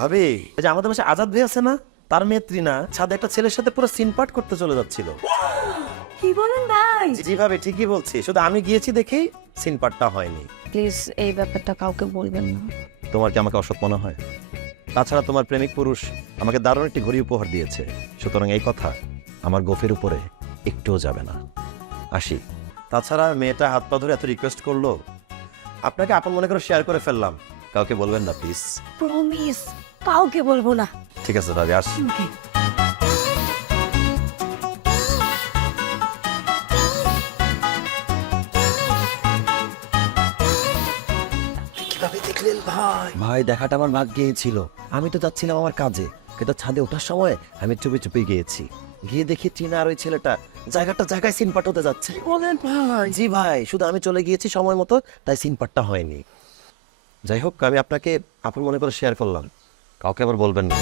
ভাবি, এই যে আমাদের বাসায় আজাদ ভাই আছে না, তার মেয়ে ত্রিনা ছাদে একটা ছেলের সাথে পুরো সিনপাট করতে চলে যাচ্ছিল। কি বলেন ভাই? জি ভাবি, ঠিকই বলছি, শুধু আমি গিয়েছি দেখেই সিনপাটটা হয়নি। প্লিজ এই ব্যাপারটা কাউকে বলবেন না। তোমার কি আমাকে অসৎ মনে হয়? তাছাড়া তোমার প্রেমিক পুরুষ আমাকে দারুণ একটি ঘড়ি উপহার দিয়েছে, সুতরাং এই কথা আমার গোফের উপরে একটুও যাবে না। আসি। তাছাড়া মেয়েটা হাত পা ধরে এত রিকোয়েস্ট করলো, আপনাকে আপন মনে করে শেয়ার করে ফেললাম, কাউকে বলবেন না প্লিজ। প্রমিস কাউকে বলবো না। ঠিক আছে ভাবি, আসি। কিভাবে দেখলেন ভাই? ভাই, দেখাটা আমার ভাগ্যেই ছিল। আমি তো যাচ্ছিলাম আমার কাজে, কিন্তু ছাদে ওঠার সময় আমি চুপি চুপি গিয়েছি। গিয়ে দেখি টিনা আর ওই ছেলেটা জায়গায় সিনপাট হতে যাচ্ছে। বলেন ভাই? জি ভাই, শুধু আমি চলে গিয়েছি সময় মতো, তাই সিনপাটটা হয়নি। যাই হোক, আমি আপনাকে আপন মনে করে শেয়ার করলাম, কাউকে আবার বলবেন না।